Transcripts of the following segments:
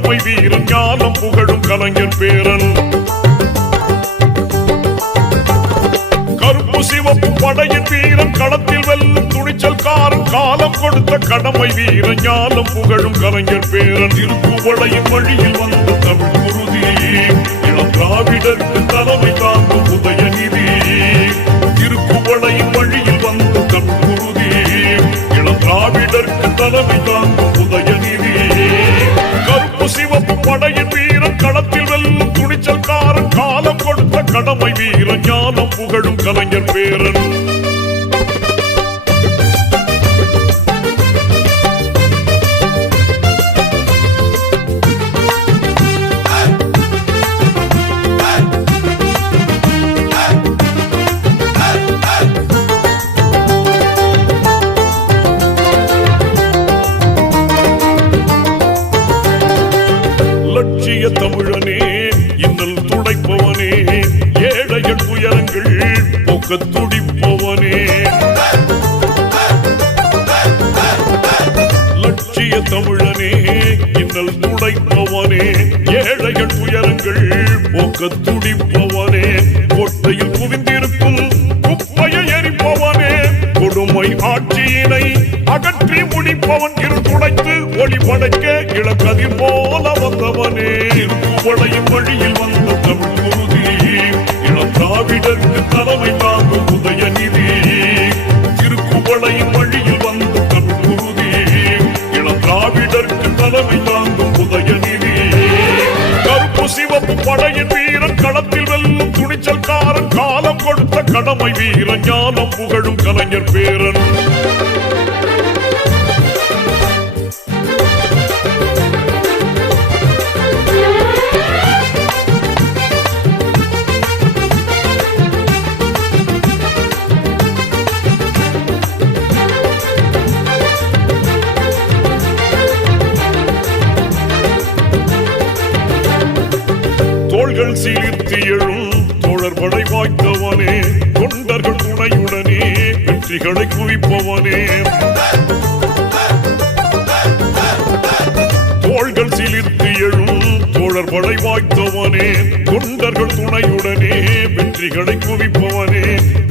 கடமை வீரன் ஞானம் புகழும் கலைஞர் பேரன். கருப்பு சிவப்பு படையின் வீரன் களத்தில் வெல்லும் துணிச்சல்காரன் காலம் கொடுத்த கடமை வீரன் ஞானம் புகழும் கலைஞர் பேரன். திருக்குவளையின் வழியில் வந்த தமிழ் குருதி இளம் திராவிடருக்கு தலைமை தாங்கும் உதயநிதி. திருக்குவளையின் வழியில் வந்த தமிழ் குருதி இளம் திராவிடருக்கு தலைமை தாங்கும் உதயநிதி. கருப்பு சிவப்பு படையின் வீரன் களத்தில் வெல்லும் துணிச்சல்காரன் காலம் கொடுத்த கடமை வீரன் ஞானம் புகழும் கலைஞர் பேரன். லட்சிய தமிழனே இன்னல் துடைப்பவனே ஏழைகள் துயரங்கள் போக்க துடிப்பவனே. லட்சிய தமிழனே இன்னல் துடைப்பவனே ஏழைகள் துயரங்கள் போக்க துடிப்பவனே. கோட்டையில் குவிந்திருக்கும் குப்பையை எரிப்பவனே கொடுமை ஆட்சியினை அகற்றி முடிப்பவன். இருள் துடைத்து ஒளி படைக்க இளக்கதிர் போல வந்தவனே. திருக்குவளையின் வழியில் வந்த தமிழ் குருதி இளம் திராவிடருக்கு தலைமை தாங்கும் உதயநிதி. திருக்குவளையின் வழியில் வந்த தமிழ் குருதி இளம் திராவிடருக்கு தலைமை தாங்கும் உதயநிதி. கருப்பு சிவப்பு படையின் வீரன் களத்தில் வெல்லும் துணிச்சல்காரன் காலம் கொடுத்த கடமை வீரன் ஞானம் புகழும் கலைஞர் பேரன். தோள்கள் சீர்த்தி எழும் தோழர்படை வாய்த்தவனே தொண்டர்கள் துணையுடனே வெற்றிகளை குவிப்பவனே. தோள்கள் சீர்த்தி எழும் தோழர்படை வாய்த்தவனே தொண்டர்கள் துணையுடனே வெற்றிகளை குவிப்பவனே.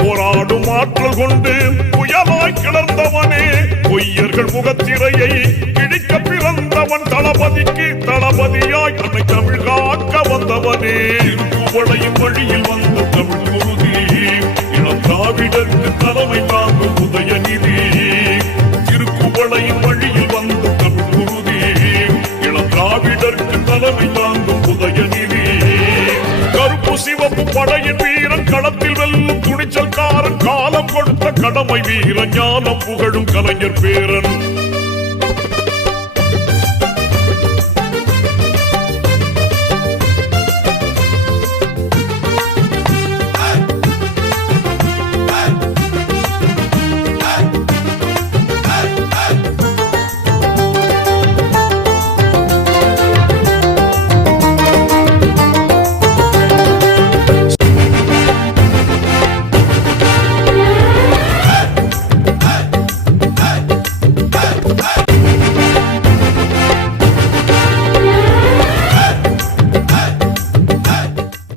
போராடும் ஆற்றல் கொண்டு புயலாய் கிளர்ந்தவனே பொய்யர்கள் முகத்திரையை கிழிக்க பிறந்தவன். தளபதிக்கு தளபதியாய் அன்னை தமிழ் காக்க வந்தவனே. திருக்குவளையின் வழியில் வந்த தமிழ் குருதி இளம் திராவிடருக்கு தலைமை தாங்கும் உதயநிதி. திருக்குவளையின் வழியில் வந்த தமிழ் குருதி இளம் திராவிடருக்கு தலைமை தாங்கும் உதயநிதி. கருப்பு சிவப்பு படையின் வீரன் களத்தில் வெல்லும் துணிச்சல்காரன் காலம் கொடுத்த கடமை வீரன் ஞானம் புகழும் கலைஞர் பேரன்.